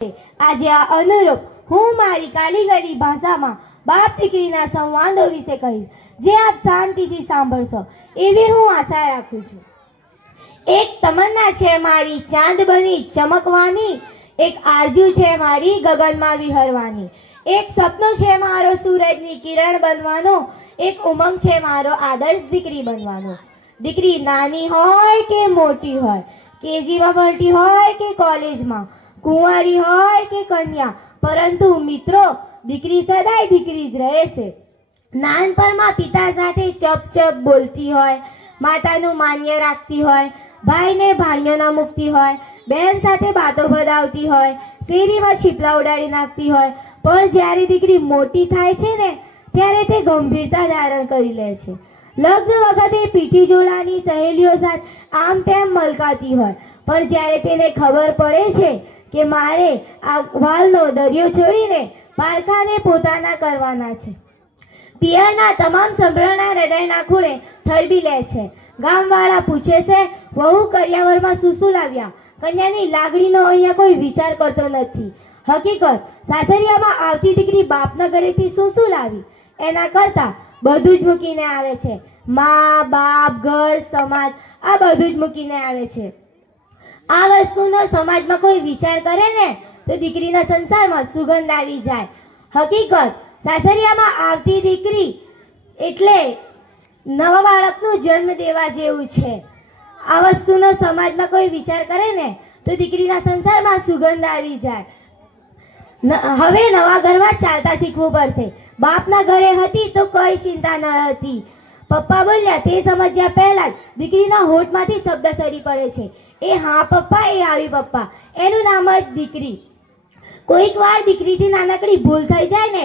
આજે આ અનુરૂપ હું મારી કાલીગરી ભાષામાં બાપ દીકરીના સંવાદો વિશે કહીશ, જે આપ શાંતિથી સાંભળશો એવી હું આશા રાખું છું. એક તમન્ના છે મારી ચાંદ બની ચમકવાની, એક આરજુ છે મારી ગગનમાં વિહરવાની, એક સપનું છે મારો સૂરજની કિરણ બનવાનો, એક ઉમંગ છે મારો આદર્શ દીકરી બનવાનો. દીકરી નાની હોય કે મોટી હોય કેજીમાં ભણતી હોય કે કોલેજમાં કુંવારી હોય કે કન્યા, પરંતુ મિત્રો, દીકરી સદાય દીકરી જ રહેશે નાનપણમાં પિતા સાથે ચપ ચપ બોલતી હોય, માતાનું માન્ય રાખતી હોય, ભાઈને ભાણિયો મૂકતી હોય બહેન સાથે બાતો બધાવતી હોય, શેરીમાં છીપલા ઉડાડી નાખતી હોય, પણ જ્યારે દીકરી મોટી થાય છે ને, ત્યારે તે ગંભીરતા ધારણ કરી લે છે. લગ્ન વખતે પીઠી જોડાની સહેલીઓ સાથે આમ તેમ મલકાતી હોય, પણ જ્યારે તેને ખબર પડે છે કે મારે આ વાલનો દરિયો છોડીને પારખાને પોતાના કરવાના છે. પિયરના તમામ સંભળાના હૃદયના ખૂણે થરબી લે છે. ગામવાળા પૂછે છે, વહુ કરિયાવરમાં શું શું લાવ્યા? કન્યાની લાગણીનો અહીંયા કોઈ વિચાર કરતો નથી. હકીકત, સાસરિયામાં આવતી દીકરી બાપના ઘરેથી શું શું લાવી? એના કરતાં બધું જ મૂકીને આવે છે. મા, બાપ, ઘર, સમાજ, આ બધું જ મૂકીને આવે છે. આ વસ્તુનો સમાજમાં કોઈ વિચાર કરે ને, તો દીકરીના સંસારમાં સુગંધ આવી જાય. હકીકત, સાસરિયામાં આવતી દીકરી એટલે નવા બાળકનું જન્મ દેવા જેવું છે. આ વસ્તુનો સમાજમાં કોઈ વિચાર કરે ને, તો દીકરીના સંસારમાં સુગંધ આવી જાય. હવે નવા ઘરમાં ચાલતા શીખવું પડશે. બાપના ઘરે હતી તો કઈ ચિંતા ન હતી. પપ્પા બોલ્યા, તે સમજ્યા પહેલા જ દીકરીના હોઠમાંથી શબ્દ સરી પડે છે. એ હા, પપ્પા, એ આવી પપ્પા. એનું નામ જ દીકરી. કોઈક વાર દીકરીથી નાનકડી ભૂલ થઈ જાય ને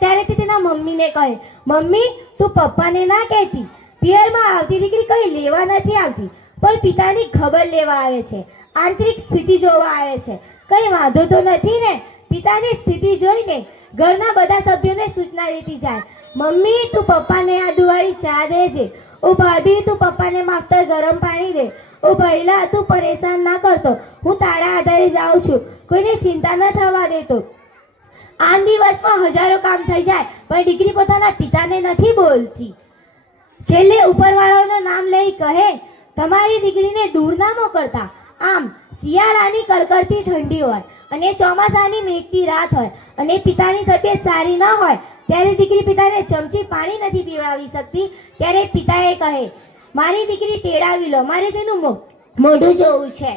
ત્યારે તે તેના મમ્મીને કહે, મમ્મી, તું પપ્પાને ના કહેતી? પિયરમાં આવતી દીકરી કંઈ લેવા નથી આવતી, પણ પિતાની ખબર લેવા આવે છે, આંતરિક સ્થિતિ જોવા આવે છે. કંઈ વાંધો તો નથી ને? પિતાની સ્થિતિ જોઈને ઘરના બધા સભ્યોને સૂચના દેતી જાય. મમ્મી, તું પપ્પાને આ દુવાળી ચા દેજે. ઓ ભાભી, તું પપ્પાને માફતર ગરમ પાણી દે. ઓ ભૈલા તું પરેશાન ના કરતો. હું તારા આધારે જાઉં છું. કોઈને ચિંતા ન થવા દેતો આમ દિવસમાં હજારો કામ થઈ જાય, પણ દીકરી પોતાના પિતાને નથી બોલતી. છેલ્લે ઉપરવાળાનું નામ લઈ કહે, તમારી દીકરીને દૂર ના મોકલતા. આમ, શિયાળાની કડકડતી ઠંડી હોય અને ચોમાસાની મેઘતી રાત હોય અને પિતાની તબિયત સારી ન હોય ત્યારે દીકરી પિતાને ચમચી પાણી નથી પીવડાવી શકતી ત્યારે પિતાએ કહે મારી દીકરી તેડાવી લો મારે તેનું મો- મોઢું જોવું છે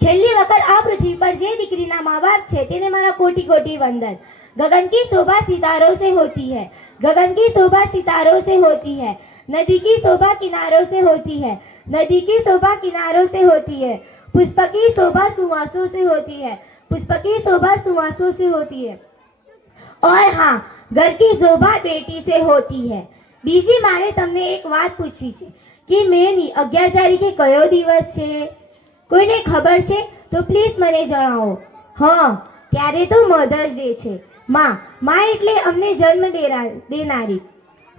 છેલ્લી વખત આ પૃથ્વી પર જે દીકરીના મા બાપ છે તેને મારા કોટી કોટી વંદન गगन की शोभा सितारों से होती है गगन की शोभा सितारों से होती है नदी की शोभा किनारों से होती है नदी की शोभा किनारों से होती है पुष्प की शोभा सुवासों से होती है पुष्प की शोभा सुवासों से होती है और हाँ घर की शोभा बेटी से होती है બીજી મારે તમને એક વાત પૂછવી છે કે મેની અગિયાર તારીખે કયો દિવસ છે કોઈને ખબર છે તો પ્લીઝ મને જણાવો હા ત્યારે તો મધર્સ ડે છે માં માં એટલે અમને જન્મ દેરા- દેનારી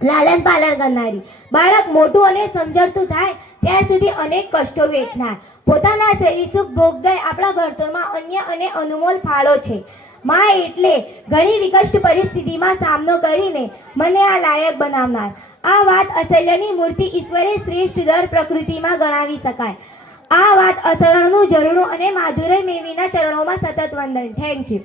લાલન પાલન કરનારી બાળક મોટું અને સમજણતું થાય ત્યાર સુધી અનેક કષ્ટો વેઠનાર પોતાના શરીર સુખ ભોગ દઈ આપણા ઘડતરમાં અન્ય અને અનુમોલ ફાળો છે માં એટલે ઘણી વિકષ્ટ પરિસ્થિતિમાં સામનો કરીને મને આ લાયક બનાવનાર. આ વાત અસલ્યની મૂર્તિ ઈશ્વરે શ્રેષ્ઠ દર પ્રકૃતિમાં ગણાવી શકાય. આ વાત અસરણનું, ઝરણું અને માધુર્ય મેવીના ચરણોમાં સતત વંદન. Thank you